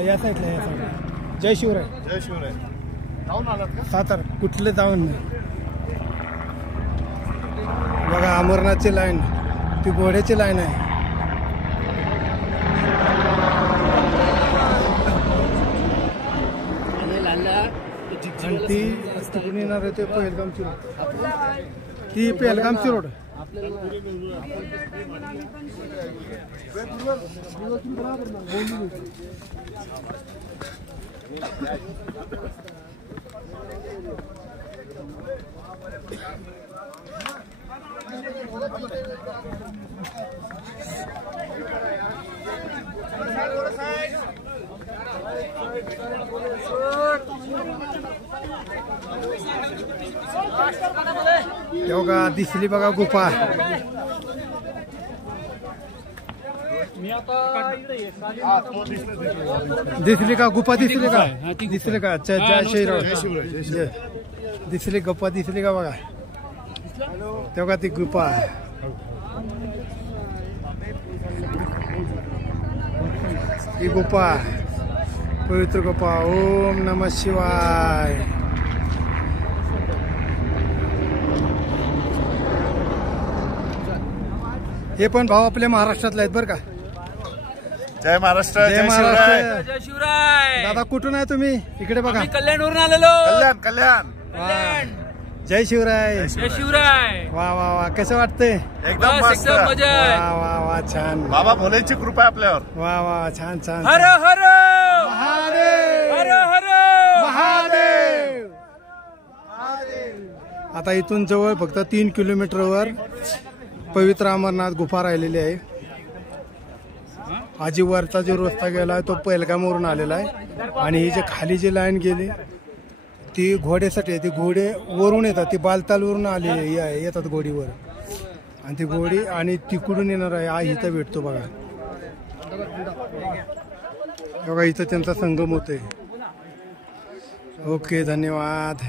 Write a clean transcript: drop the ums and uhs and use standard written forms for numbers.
या साईडला या साईडला. जय शिवराय. जय शिवराय. जाऊन आलात का? सातारा कुठले जाऊन नाही. बघा अमरनाथची लाईन, ती घोड्याची लाईन आहे. आणि ती तिकडून येणार आहे ते पहलगामची रोड, ती पहलगामची रोड. बघा दिसली बघा गुफा. दिसली का गुफा? दिसली का? दिसली का? जय शिवराय. दिसली गुफा? दिसली का? बघा तेव्हा ती गुफा. ही गुफा पवित्र गुफा. ओम नमः शिवाय. हे पण भाऊ आपल्या महाराष्ट्रातले आहेत बरं का. जय महाराष्ट्र. जय महाराष्ट्र. जय शिवराय. दादा कुठून आहे तुम्ही? इकडे बघा. कल्याणवरून आलेलो. कल्याण कल्याण. जय शिवराय. जय शिवराय. वा वा वा. कसं वाटतंय? एकदम मस्त. मजा आहे. वा वा वा. छान. बाबा भोलेची कृपा आपल्यावर. वा वा. छान छान. हर हर महादेव. हर हर महादेव. आता इथून जवळ फक्त 3 किलोमीटरवर पवित्र अमरनाथ गुफा राहिलेली आहे. आजी वरचा जो रस्ता गेला तो पहलगामवरून आलेला आहे. आणि ही जी खाली जी लाईन गेली ती घोड्यासाठी आहे. ती घोडे वरून येतात, ती बालतालवरून आलेली येतात घोडीवर. आणि ती घोडी आणि तिकडून येणार आहे इथं भेटतो बघा. बघा इथं त्यांचा संगम होतोय. ओके धन्यवाद.